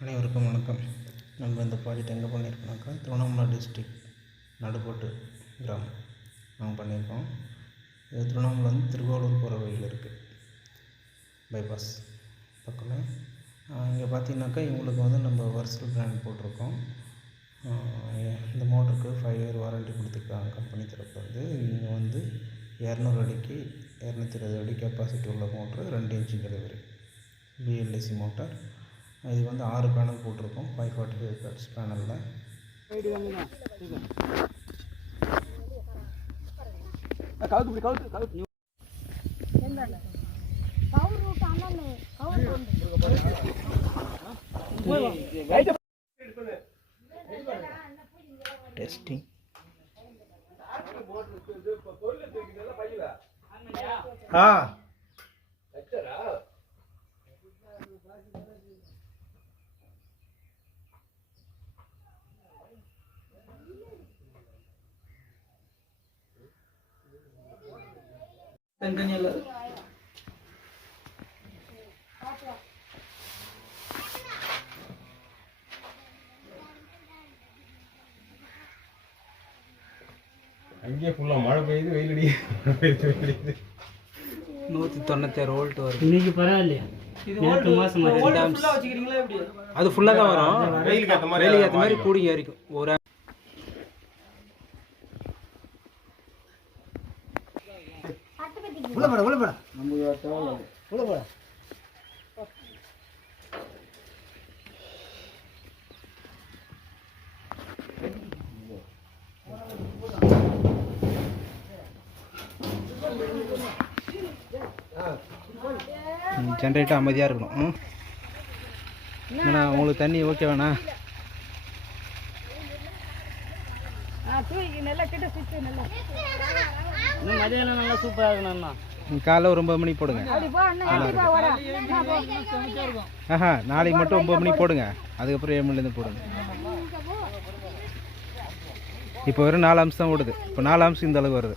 அனைவருக்கும் வணக்கம். நம்ம இந்த ப்ராஜெக்ட் எங்கே பண்ணியிருக்கோம்னாக்கா திருவண்ணாமலை டிஸ்ட்ரிக் நடுப்போட்டு கிராமம். நாங்கள் பண்ணியிருக்கோம் இது திருவண்ணாமலை வந்து திருவாரூர் போகிற வழியில் இருக்குது பைபாஸ் பக்கமே. இங்கே பார்த்தீங்கன்னாக்கா இவங்களுக்கு வந்து நம்ம வர்சல் பிராண்ட் போட்டிருக்கோம். இந்த மோட்டருக்கு ஃபைவ் இயர் வாரண்டி கொடுத்துருக்காங்க. கம்பெனி தரப்பு வந்து இங்கே வந்து இரநூறு அடிக்கு இரநூத்தி இருபது அடி கெப்பாசிட்டி உள்ள மோட்ரு ரெண்டு இன்ச்சு டெலிவரி பிஎல்டிசி மோட்டார் இது வந்து ஆறு பேனல் போட்டிருக்கோம். ஃபைவ் ஃபார்ட்டி ஃபைவ் கட்ஸ் பேனலில் டெஸ்டிங் ஆ. அங்கேயே ஃபுல்லாக மழை பெய்யுது வெயில் அடிக்குது மழை பெய்யுது வெயில் அடிக்குது. நூற்றி தொண்ணூத்தாறு வோல்ட் வரும் இன்னைக்கு பரவாயில்லையா? நேற்று மாசம் அது ஃபுல்லாக தான் வரும். வெயிலுக்கு ஏற்ற மாதிரி கூடிங்க வரைக்கும். ஒரு ஜென்ரேட்டர் அமைதியாக இருக்கணும். ம். ஏன்னா உங்களுக்கு தண்ணி ஓகே வேணா இன்னும் மதியானம் நல்லா சூப்பராக இருக்கணும்ண்ணா காலைல ஒரு ஒம்பது மணிக்கு போடுங்க. ஆஹா நாளைக்கு மட்டும் ஒம்பது மணிக்கு போடுங்க. அதுக்கப்புறம் ஏழு மணிலேருந்து போடுங்க. இப்போ வெறும் நாலு அம்சம் ஓடுது. இப்போ நாலு அம்சம் இந்த அளவுக்கு வருது.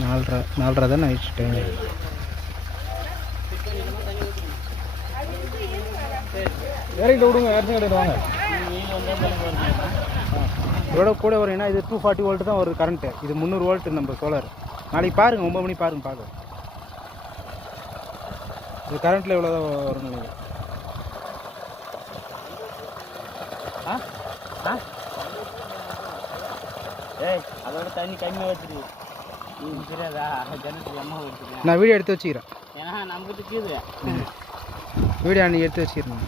நாலரை நாலரை தான் ஆயிடுச்சு டைம் இறக்கிட்டு விடுங்க இறச்சி வாங்க. இதோட கூட வரும் ஏன்னா இது டூ ஃபார்ட்டி வோல்ட் தான் வருது கரண்ட்டு இது முந்நூறு வோல்ட் நம்ம சோலார் நாளைக்கு பாருங்கள் ஒம்பது மணி பாருங்க பார்க்க. இது கரண்ட்டில் எவ்வளோ தான் வரும் நினைக்கிறேன் ஆ? ஆ? ஏய் அதோட தண்ணி கம்மியாக வச்சிரு நீ தெரியாதா அம்மா வச்சுருக்கேன் நான் வீடியோ எடுத்து வச்சுக்கிறேன். ஏன்னா நமக்கு இருக்குது வீடியோ நீ எடுத்து வச்சுக்கிறேன்.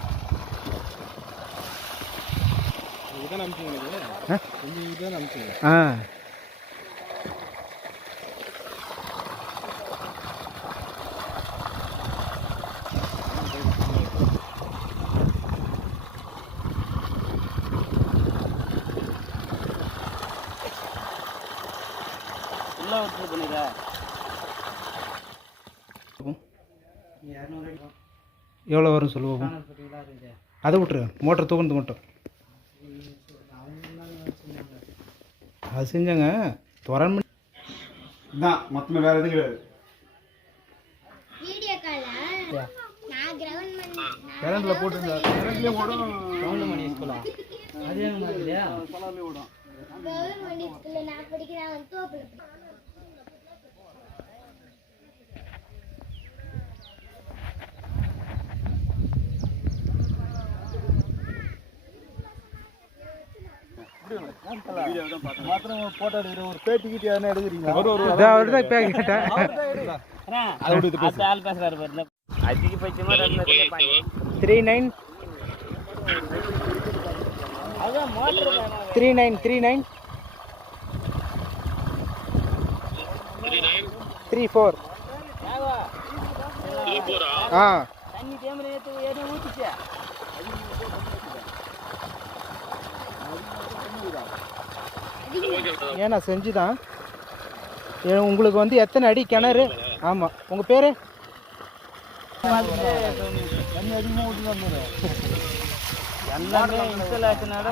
இதுதான் அனுப்பிச்சிங்க ஆ? வச்சு பண்ணிடுறா எவ்வளோ வரும் சொல்லுவோம் அதை விட்ரு மோட்டர் தூக்குனது மட்டும். அது செஞ்சாங்க. துவரன் பண்ணி இதான் மொத்தமாக வேறு எதுவும் கிடையாது. கரண்ட்ல போட்டு கரண்ட்லயே ஓடும் கவுண்டமணி ஸ்கூலா அது மாதிரி? கவர்மெண்ட் ஸ்கூல்ல நான் படிக்கிறேன். அவன் தோப்புல எடுக்கிற ஒரு கேட்டேன் அந்த ஆள் எடுக்கிறீங்க பாரு அதிகபட்சமா three nine three nine three nine three four ஆ தண்ணி தேமரை ஏற்று ஏறி ஊற்றிச்சு ஏண்ணா செஞ்சுதான். ஏ, உங்களுக்கு வந்து எத்தனை அடி கிணறு? ஆமாம் உங்கள் பேர்? எல்லாமே இன்ஸ்டாலேஷனோட